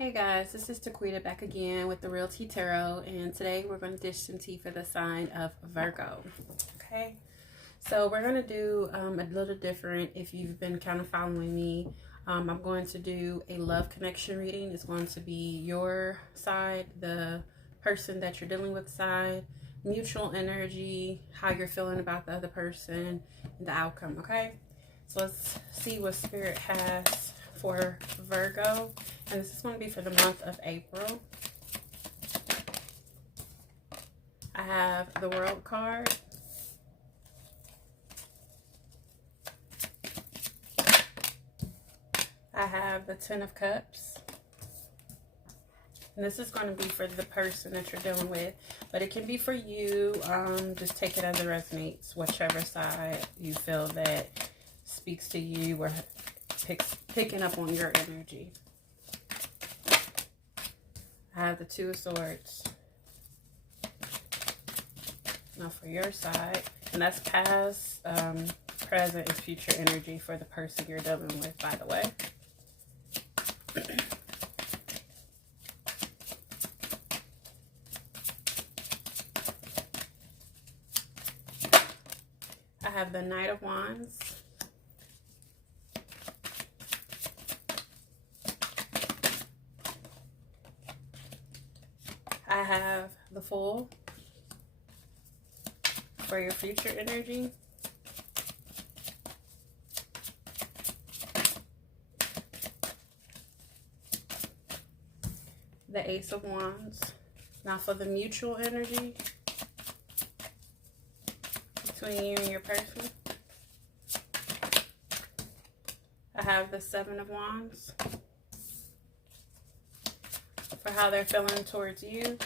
Hey guys, this is Taquita back again with the Real Tea Tarot, and today we're going to dish some tea for the sign of Virgo. Okay, so we're going to do a little different. If you've been kind of following me, I'm going to do a love connection reading. It's going to be your side, the person that you're dealing with side, mutual energy, how you're feeling about the other person, and the outcome. Okay, so let's see what Spirit has for Virgo, and this is going to be for the month of April. I have the World card, I have the Ten of Cups, and this is going to be for the person that you're dealing with, but it can be for you. Just take it as it resonates, whichever side you feel that speaks to you or picking up on your energy. I have the Two of Swords. Now for your side, and that's past, present, and future energy for the person you're dealing with, by the way. I have the Knight of Wands. I have the Fool for your future energy. The Ace of Wands. Now for the mutual energy between you and your person, I have the Seven of Wands for how they're feeling towards you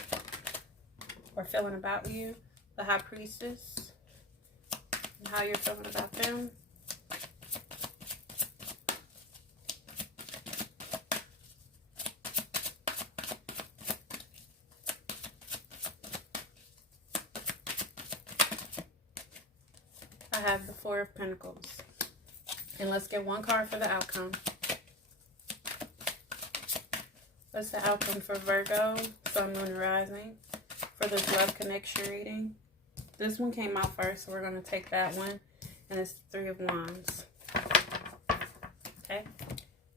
or feeling about you. The High Priestess and how you're feeling about them. I have the Four of Pentacles. And let's get one card for the outcome. What's the outcome for Virgo, Sun, Moon, and Rising for this love connection reading? This one came out first, so we're going to take that one. And it's Three of Wands. Okay.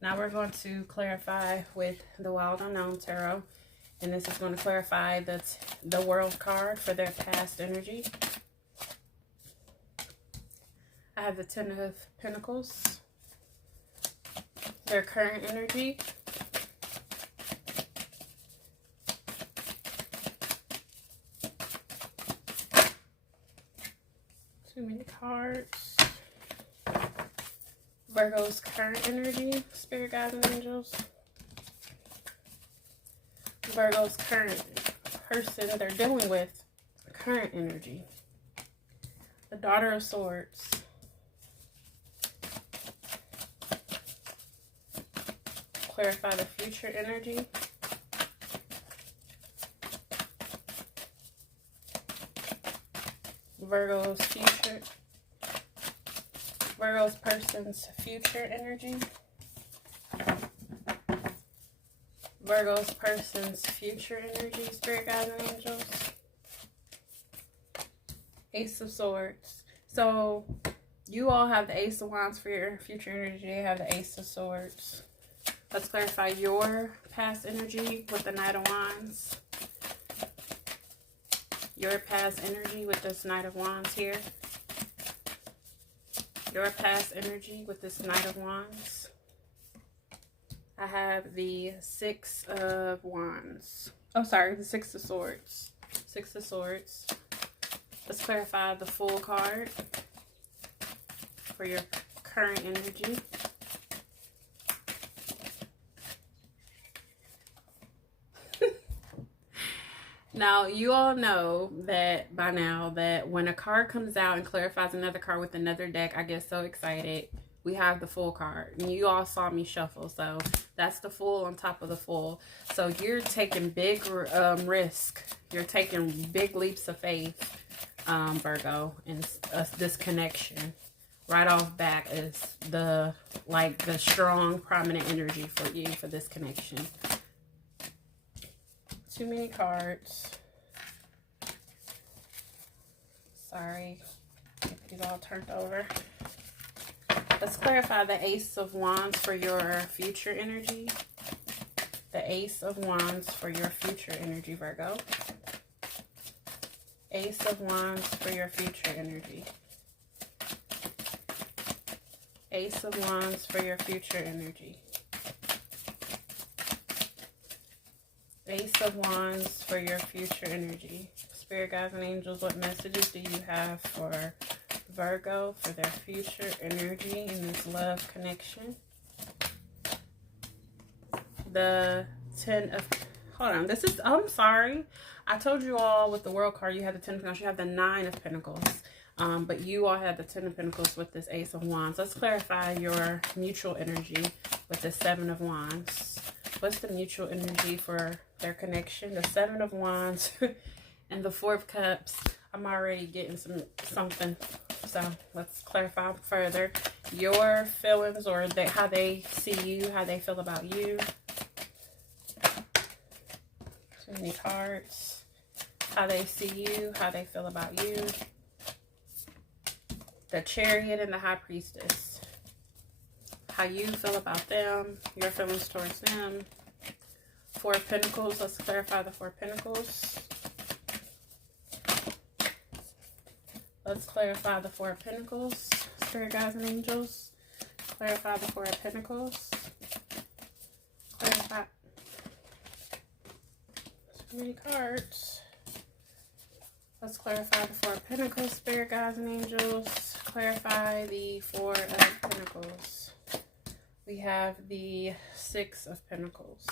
Now we're going to clarify with the Wild Unknown Tarot. And this is going to clarify the World card for their past energy. I have the Ten of Pentacles, their current energy. Too many cards. Virgo's current energy, Spirit Guides and Angels. Virgo's current person they're dealing with, current energy. The Daughter of Swords. Clarify the future energy. Virgo's person's future energy. Virgo's person's future energy, Spirit Guides and Angels. Ace of Swords. So you all have the Ace of Wands for your future energy. They have the Ace of Swords. Let's clarify your past energy with the Knight of Wands. Your past energy with this Knight of Wands here. Your past energy with this Knight of Wands. I have the Six of Wands. Oh, sorry, the Six of Swords. Six of Swords. Let's clarify the Fool card for your current energy. Now, you all know that by now that when a card comes out and clarifies another card with another deck, I get so excited. We have the Fool card. And you all saw me shuffle, so that's the Fool on top of the Fool. So you're taking big risk. You're taking big leaps of faith, Virgo, and this connection. Right off back is the strong, prominent energy for you for this connection. too many cards. Sorry, get these all turned over. Let's clarify the Ace of Wands for your future energy. The Ace of Wands for your future energy, Virgo. Ace of Wands for your future energy. Ace of Wands for your future energy. Ace of Wands for your future energy. Spirit guides and angels, what messages do you have for Virgo for their future energy in this love connection? The 10 of... Hold on. This is... I'm sorry. I told you all with the World card, you have the 10 of Pentacles. You have the 9 of Pentacles. But you all have the 10 of Pentacles with this Ace of Wands. Let's clarify your mutual energy with the 7 of Wands. What's the mutual energy for their connection? The 7 of Wands and the 4 of Cups. I'm already getting something. So let's clarify further. Your feelings, or how they see you, how they feel about you. Too many cards. How they see you, how they feel about you. The Chariot and the High Priestess. How you feel about them, your feelings towards them. 4 of Pentacles. Let's clarify the 4 of Pentacles. Let's clarify the 4 of Pentacles. Spirit guides and angels. Clarify the 4 of Pentacles. Clarify. Too many cards. Let's clarify the 4 of Pentacles. Spirit guides and angels. Clarify the 4 of Pentacles. We have the 6 of Pentacles.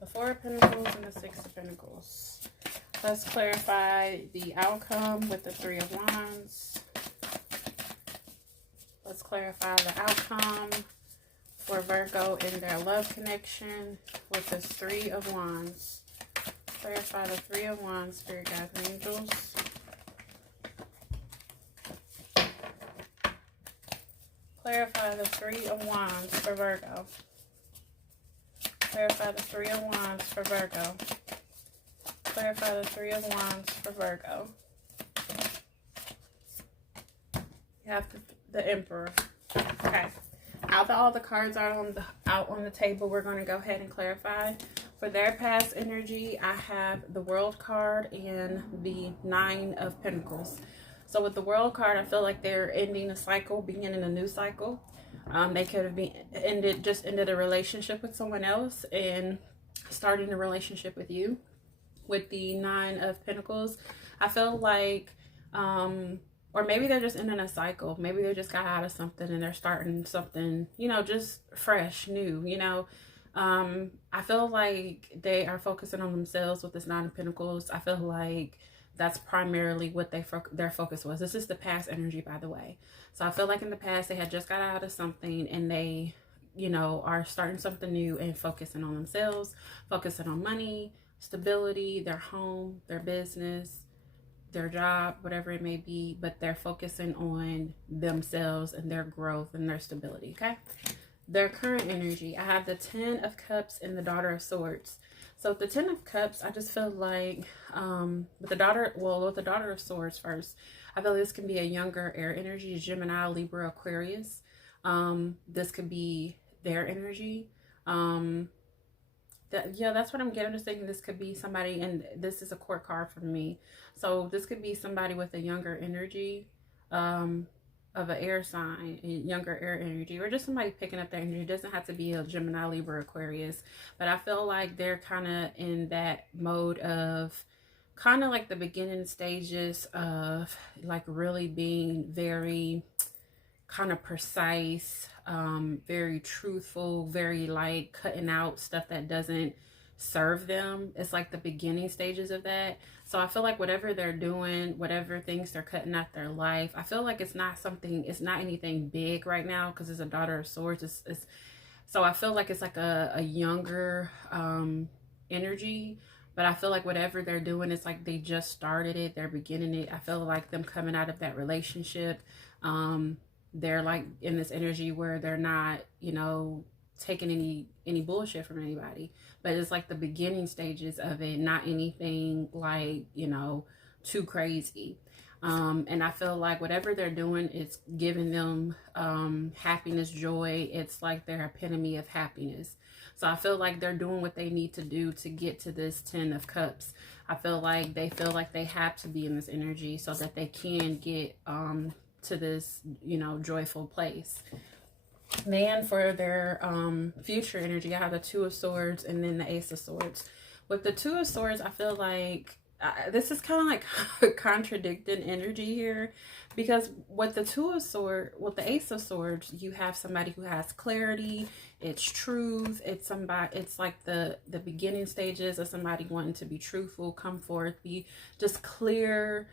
The 4 of Pentacles and the 6 of Pentacles. Let's clarify the outcome with the 3 of Wands. Let's clarify the outcome for Virgo in their love connection with the 3 of Wands. Clarify the 3 of Wands, Spirit guides and angels. Clarify the 3 of Wands for Virgo. Clarify the 3 of Wands for Virgo. Clarify the 3 of Wands for Virgo. You have the Emperor. Okay. Now that all the cards are out on the table, we're going to go ahead and clarify. For their past energy, I have the World card and the 9 of Pentacles. So with the World card, I feel like they're ending a cycle, beginning a new cycle. They could have ended a relationship with someone else and starting a relationship with you. With the 9 of Pentacles, I feel like, or maybe they're just ending a cycle. Maybe they just got out of something and they're starting something, you know, just fresh, new, you know. I feel like they are focusing on themselves with this 9 of Pentacles. I feel like that's primarily what their focus was. This is the past energy, by the way. So I feel like in the past, they had just got out of something and they, you know, are starting something new and focusing on themselves, focusing on money, stability, their home, their business, their job, whatever it may be, but they're focusing on themselves and their growth and their stability, okay? Their current energy, I have the 10 of Cups and the Daughter of Swords. So the 10 of Cups, I just feel like with the Daughter of Swords first, I feel this can be a younger air energy, Gemini, Libra, Aquarius. This could be their energy. Yeah, that's what I'm getting. I'm just thinking this could be somebody, and this is a court card for me. So this could be somebody with a younger energy, of an air sign, younger air energy, or just somebody picking up their energy. It doesn't have to be a Gemini, Libra, Aquarius, but I feel like they're kind of in that mode of kind of like the beginning stages of like really being very kind of precise, very truthful, very like cutting out stuff that doesn't serve them. It's like the beginning stages of that. So I feel like whatever they're doing, whatever things they're cutting out their life, I feel like it's not anything big right now, because it's a Daughter of Swords. So I feel like it's like a younger energy, but I feel like whatever they're doing, it's like they just started it, they're beginning it. I feel like them coming out of that relationship, they're like in this energy where they're not, you know, taking any bullshit from anybody, but it's like the beginning stages of it, not anything like, you know, too crazy. And I feel like whatever they're doing, it's giving them happiness, joy. It's like their epitome of happiness. So I feel like they're doing what they need to do to get to this 10 of cups. I feel like they have to be in this energy so that they can get to this, you know, joyful place. Then for their future energy, I have the Two of Swords and then the Ace of Swords. With the Two of Swords, I feel like this is kind of like contradicting energy here, because with the Two of Swords, with the Ace of Swords, you have somebody who has clarity, it's truth, it's somebody, it's like the beginning stages of somebody wanting to be truthful, come forth, be just clearness,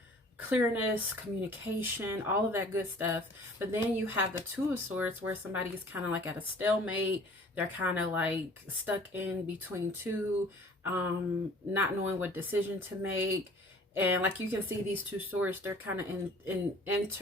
communication, all of that good stuff. But then you have the Two of Swords where somebody is kind of like at a stalemate. They're kind of like stuck in between two, not knowing what decision to make. And like you can see these two swords, they're kind of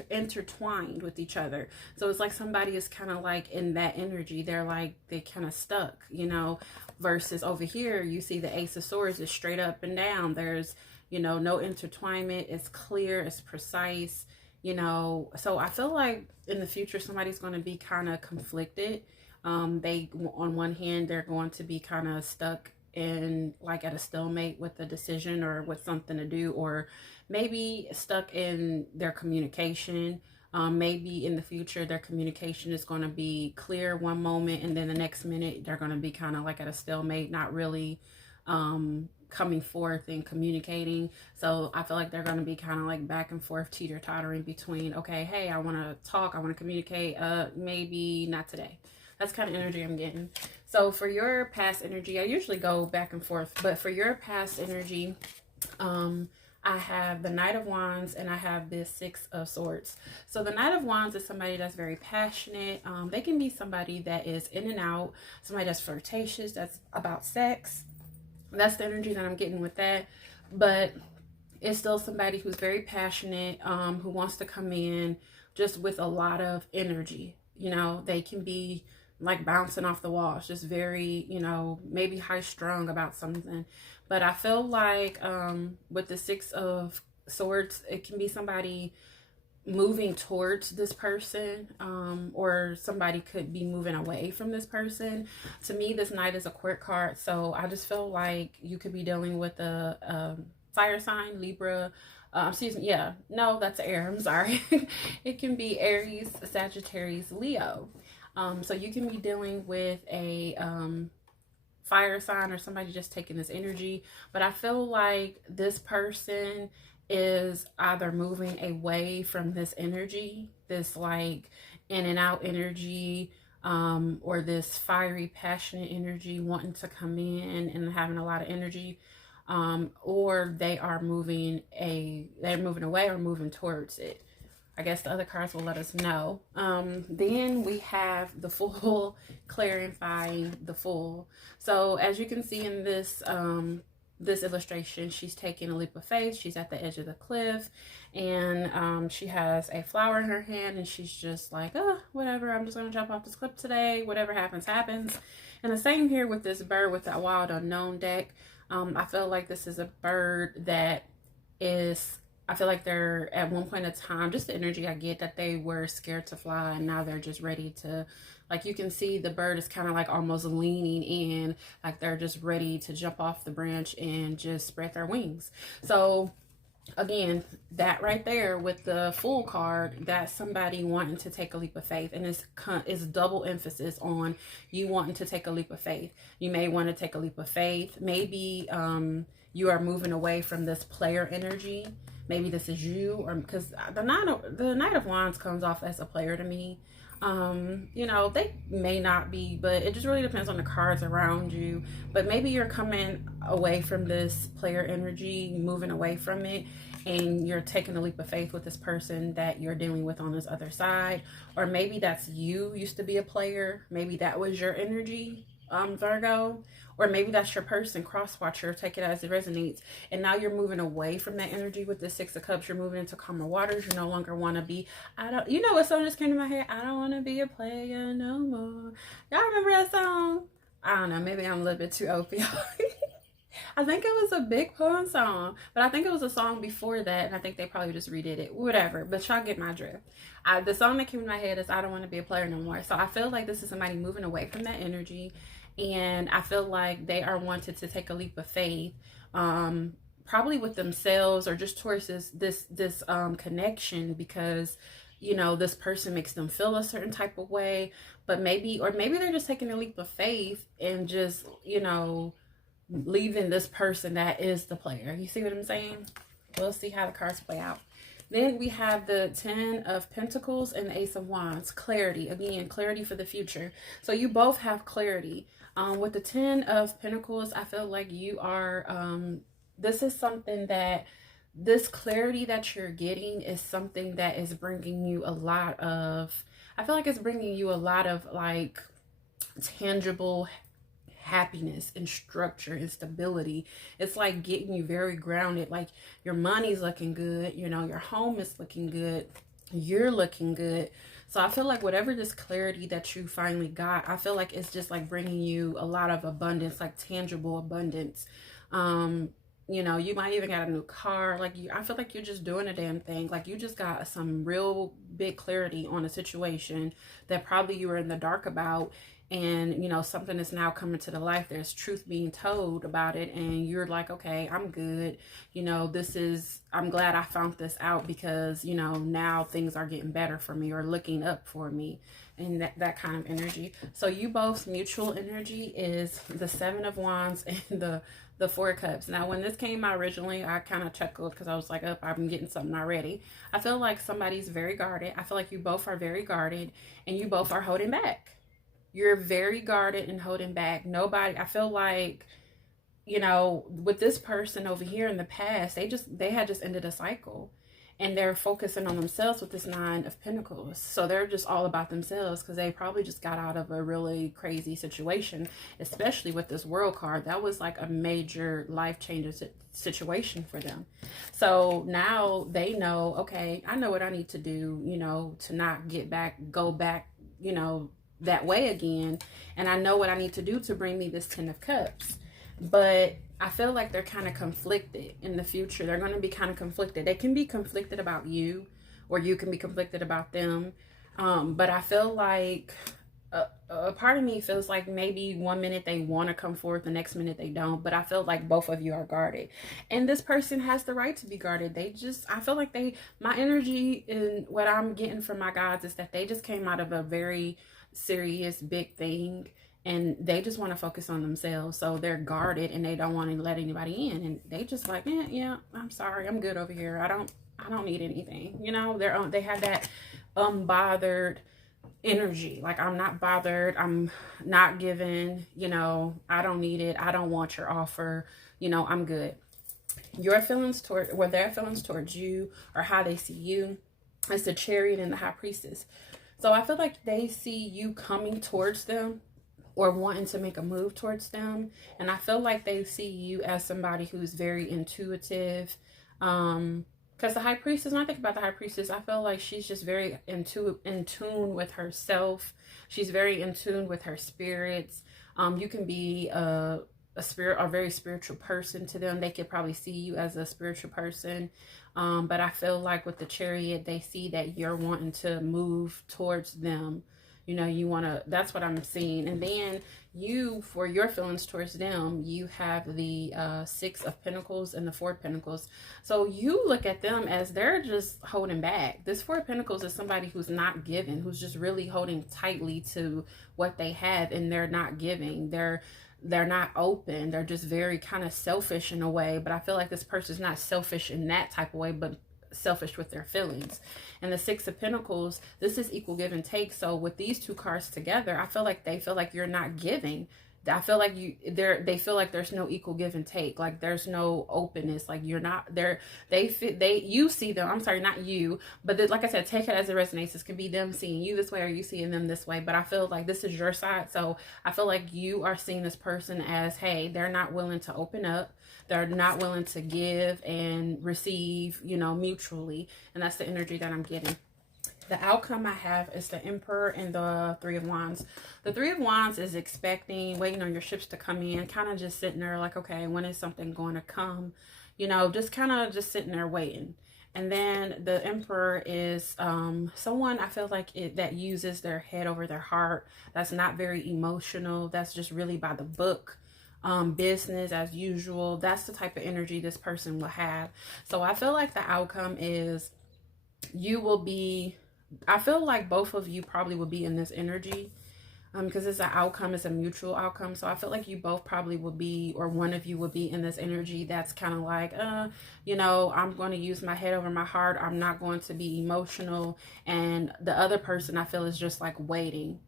intertwined with each other. So it's like somebody is kind of like in that energy. They're like, they kind of stuck, you know, versus over here, you see the Ace of Swords is straight up and down. There's, you know, no intertwinement. It's clear, it's precise, you know. So I feel like in the future, somebody's going to be kind of conflicted. They, on one hand, they're going to be kind of stuck in like at a stalemate with a decision or with something to do, or maybe stuck in their communication. Maybe in the future their communication is going to be clear one moment, and then the next minute they're going to be kind of like at a stalemate, not really coming forth and communicating. So I feel like they're going to be kind of like back and forth, teeter-tottering between, okay, hey, I want to talk, I want to communicate, maybe not today. That's kind of energy I'm getting. So for your past energy, I usually go back and forth, but for your past energy, I have the Knight of Wands and I have this Six of Swords. So the Knight of Wands is somebody that's very passionate. They can be somebody that is in and out, somebody that's flirtatious, that's about sex. That's the energy that I'm getting with that. But it's still somebody who's very passionate, who wants to come in just with a lot of energy. You know, they can be like bouncing off the walls, just very, you know, maybe high strung about something. But I feel like with the Six of Swords, it can be somebody moving towards this person, or somebody could be moving away from this person. To me, this Knight is a court card, so I just feel like you could be dealing with a fire sign, Libra, excuse me, yeah, no, that's air, I'm sorry. It can be Aries, Sagittarius, Leo. So you can be dealing with a fire sign or somebody just taking this energy. But I feel like this person is either moving away from this energy, this like in and out energy, or this fiery, passionate energy wanting to come in and having a lot of energy, or they're moving away or moving towards it. I guess the other cards will let us know. Then we have the Fool, clarifying the Fool. So as you can see in this this illustration, she's taking a leap of faith. She's at the edge of the cliff, and she has a flower in her hand, and she's just like, oh, whatever, I'm just gonna jump off this cliff today. Whatever happens, happens. And the same here with this bird with that Wild Unknown deck. I feel like this is a bird that is, I feel like they're at one point in time, just the energy I get, that they were scared to fly and now they're just ready to, like you can see the bird is kind of like almost leaning in, like they're just ready to jump off the branch and just spread their wings. So again, that right there with the Fool card, that's somebody wanting to take a leap of faith, and it's double emphasis on you wanting to take a leap of faith. You may want to take a leap of faith. Maybe you are moving away from this player energy. Maybe this is you, or because the Knight of Wands comes off as a player to me. You know, they may not be, but it just really depends on the cards around you. But maybe you're coming away from this player energy, moving away from it, and you're taking a leap of faith with this person that you're dealing with on this other side. Or maybe that's you used to be a player. Maybe that was your energy Virgo, or maybe that's your person, cross watcher, take it as it resonates. And now you're moving away from that energy with the Six of Cups. You're moving into calmer waters. You no longer want to be, you know what song just came to my head? I don't want to be a player no more. Y'all remember that song? I don't know, maybe I'm a little bit too old for y'all. I think it was a Big Pun song, but I think it was a song before that, and I think they probably just redid it. Whatever, but y'all get my drift. The song that came to my head is I don't want to be a player no more. So I feel like this is somebody moving away from that energy, and I feel like they are wanted to take a leap of faith, probably with themselves or just towards this connection, because you know this person makes them feel a certain type of way, but maybe they're just taking a leap of faith and just, you know, leaving this person that is the player. You see what I'm saying? We'll see how the cards play out. Then we have the 10 of Pentacles and the Ace of Wands. Clarity. Again, clarity for the future. So you both have clarity. With the 10 of Pentacles, I feel like you are, this is something that, this clarity that you're getting is something that is bringing you a lot of, I feel like it's bringing you a lot of like tangible happiness and structure and stability. It's like getting you very grounded. Like your money's looking good, you know, your home is looking good, you're looking good. So I feel like whatever this clarity that you finally got, I feel like it's just like bringing you a lot of abundance, like tangible abundance. You know, you might even got a new car. Like I feel like you're just doing a damn thing. Like you just got some real big clarity on a situation that probably you were in the dark about. And, you know, something is now coming to the life. There's truth being told about it. And you're like, okay, I'm good. You know, I'm glad I found this out because, you know, now things are getting better for me or looking up for me. And that kind of energy. So you both mutual energy is the 7 of Wands and the 4 of Cups. Now, when this came out originally, I kind of chuckled because I was like, oh, I'm getting something already. I feel like somebody's very guarded. I feel like you both are very guarded and you both are holding back. You're very guarded and holding back. Nobody, I feel like, you know, with this person over here in the past, they had just ended a cycle and they're focusing on themselves with this 9 of Pentacles. So they're just all about themselves because they probably just got out of a really crazy situation, especially with this World card. That was like a major life-changing situation for them. So now they know, okay, I know what I need to do, you know, to not go back, you know, that way again, and I know what I need to do to bring me this 10 of Cups. But I feel like they're kind of conflicted in the future. They're going to be kind of conflicted. They can be conflicted about you, or you can be conflicted about them. But I feel like a part of me feels like maybe one minute they want to come forth, the next minute they don't. But I feel like both of you are guarded, and this person has the right to be guarded. I feel like my energy and what I'm getting from my guides is that they just came out of a very serious big thing and they just want to focus on themselves. So they're guarded and they don't want to let anybody in, and they just like, yeah, I'm sorry, I'm good over here. I don't need anything, you know. They have that unbothered energy. Like, I'm not bothered, I'm not giving, you know, I don't need it, I don't want your offer, you know, I'm good. Their feelings towards you, or how they see you, is the Chariot and the High Priestess. So I feel like they see you coming towards them or wanting to make a move towards them. And I feel like they see you as somebody who's very intuitive. Because the High Priestess, when I think about the High Priestess, I feel like she's just very in tune with herself. She's very in tune with her spirits. You can be a very spiritual person to them. They could probably see you as a spiritual person. But I feel like with the Chariot, they see that you're wanting to move towards them. You know, that's what I'm seeing. And then for your feelings towards them, you have the 6 of Pentacles and the 4 of Pentacles. So you look at them as they're just holding back. This 4 of Pentacles is somebody who's not giving, who's just really holding tightly to what they have, and they're not giving. They're not open. They're just very kind of selfish in a way. But I feel like this person's not selfish in that type of way, but selfish with their feelings. And the 6 of Pentacles, this is equal give and take. So with these two cards together, I feel like they feel like you're not giving. I feel like they feel like there's no equal give and take. Like there's no openness. Like you're not there. You see them. I'm sorry, not you, but like I said, take it as it resonates. This could be them seeing you this way or you seeing them this way. But I feel like this is your side. So I feel like you are seeing this person as, hey, they're not willing to open up. They're not willing to give and receive, you know, mutually. And that's the energy that I'm getting. The outcome I have is the Emperor and the Three of Wands. The Three of Wands is expecting, waiting on your ships to come in, kind of just sitting there like, okay, when is something going to come? You know, just kind of just sitting there waiting. And then the Emperor is someone I feel like that uses their head over their heart. That's not very emotional. That's just really by the book. Business as usual. That's the type of energy this person will have. So I feel like the outcome is you will be, I feel like both of you probably will be in this energy because it's an outcome, it's a mutual outcome. So I feel like you both probably will be, or one of you will be in this energy that's kind of like, you know, I'm going to use my head over my heart. I'm not going to be emotional. And the other person I feel is just like waiting.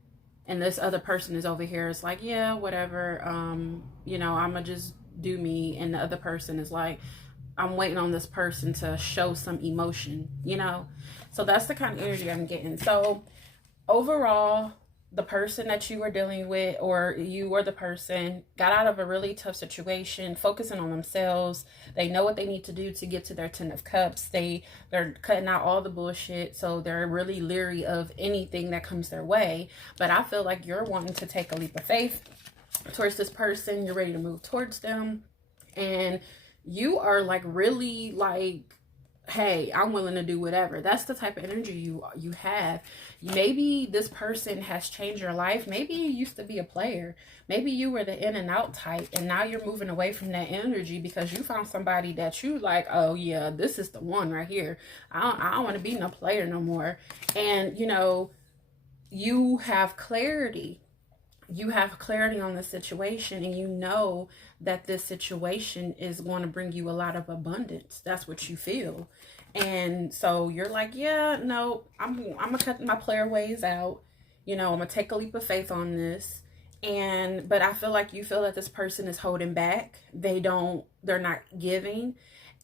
And this other person is over here. It's like, yeah, whatever. You know, I'm going to just do me. And the other person is like, I'm waiting on this person to show some emotion, you know? So that's the kind of energy I'm getting. So overall, the person that you were dealing with, or you or the person, got out of a really tough situation, focusing on themselves. They know what they need to do to get to their 10 of Cups. They're cutting out all the bullshit. So they're really leery of anything that comes their way. But I feel like you're wanting to take a leap of faith towards this person. You're ready to move towards them. And you are like really like, hey, I'm willing to do whatever. That's the type of energy you have. Maybe this person has changed your life. Maybe you used to be a player. Maybe you were the in and out type, and now you're moving away from that energy because you found somebody that you like, oh yeah, this is the one right here. I don't want to be no player no more. And you know, you have clarity. You have clarity on the situation, and you know that this situation is going to bring you a lot of abundance. That's what you feel. And so you're like, yeah, no, I'm gonna cut my player ways out. You know, I'm gonna take a leap of faith on this. But I feel like you feel that this person is holding back. They're not giving.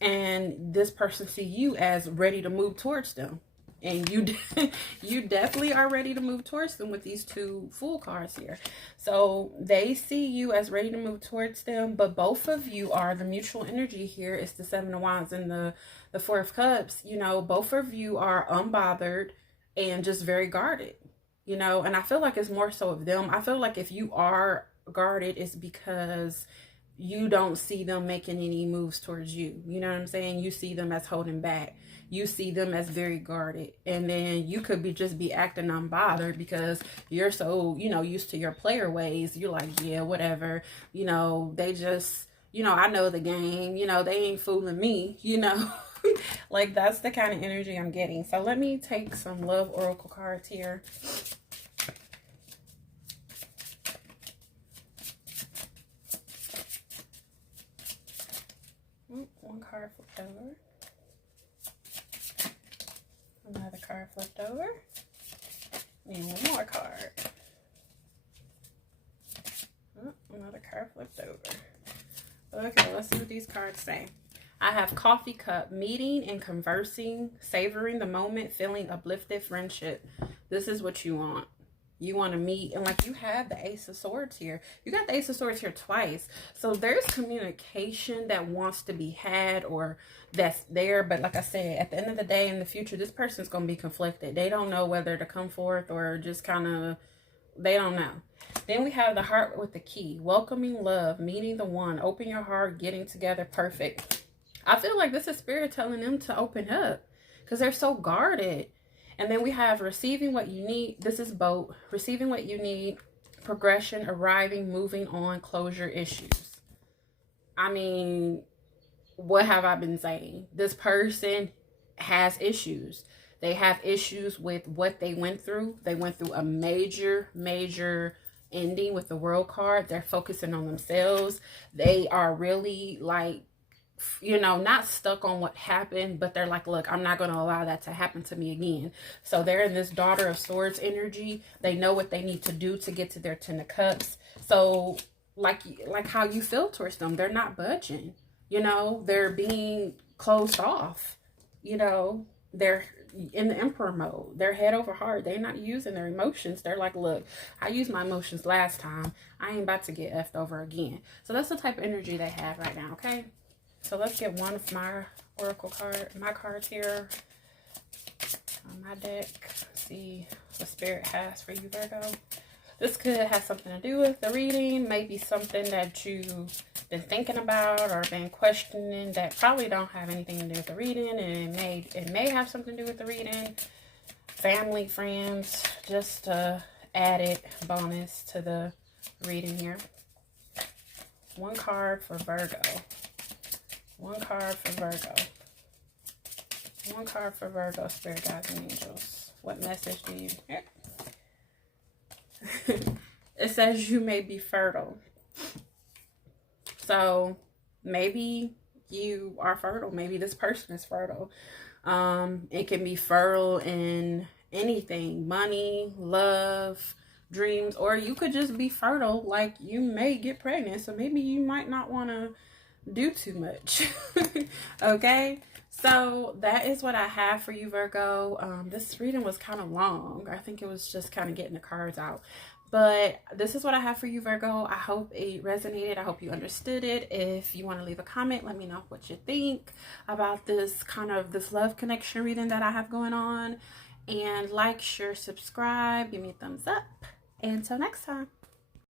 And this person see you as ready to move towards them. And you definitely are ready to move towards them with these two Fool cards here. So they see you as ready to move towards them, but both of you are, the mutual energy here is the Seven of Wands and the Four of Cups. You know, both of you are unbothered and just very guarded, you know, and I feel like it's more so of them. I feel like if you are guarded, it's because you don't see them making any moves towards you. You know what I'm saying? You see them as holding back. You see them as very guarded. And then you could just be acting unbothered because you're so, you know, used to your player ways. You're like, yeah, whatever. You know, they just, you know, I know the game. You know, they ain't fooling me, you know. Like, that's the kind of energy I'm getting. So let me take some love oracle cards here. One card flipped over. Another card flipped over. And one more card. Oh, another card flipped over. Okay, let's see what these cards say. I have coffee cup, meeting and conversing, savoring the moment, feeling uplifted, friendship. This is what you want. You want to meet, and like you have the Ace of Swords here. You got the Ace of Swords here twice. So there's communication that wants to be had or that's there. But like I said, at the end of the day, in the future, this person's going to be conflicted. They don't know whether to come forth or just kind of, they don't know. Then we have the Heart with the Key. Welcoming love, meeting the one, open your heart, getting together, perfect. I feel like this is Spirit telling them to open up because they're so guarded. And then we have receiving what you need. This is both. Receiving what you need, progression, arriving, moving on, closure, issues. I mean, what have I been saying? This person has issues. They have issues with what they went through. They went through a major ending with the World card. They're focusing on themselves. They are really like, you know, not stuck on what happened, but they're like, look, I'm not going to allow that to happen to me again. So they're in this Daughter of Swords energy. They know what they need to do to get to their 10 of Cups. So like how you feel towards them. They're not budging. You know, they're being closed off. You know, they're in the emperor mode. They're head over heart. They're not using their emotions. They're like, look, I used my emotions last time. I ain't about to get effed over again. So that's the type of energy they have right now, okay? So let's get one of my oracle my cards here on my deck. See what Spirit has for you, Virgo. This could have something to do with the reading. Maybe something that you've been thinking about or been questioning that probably don't have anything to do with the reading. And it may have something to do with the reading. Family, friends, just a added bonus to the reading here. One card for Virgo. One card for Virgo. One card for Virgo, Spirit Guides and Angels. What message do you hear? It says you may be fertile. So maybe you are fertile. Maybe this person is fertile. It can be fertile in anything: money, love, dreams, or you could just be fertile. Like, you may get pregnant, so maybe you might not want to do too much. Okay, so that is what I have for you, Virgo. This reading was kind of long. I think it was just kind of getting the cards out, but this is what I have for you, Virgo. I hope it resonated. I hope you understood it. If you want to leave a comment, let me know what you think about this this love connection reading that I have going on. And like, share, subscribe, give me a thumbs up. Until next time.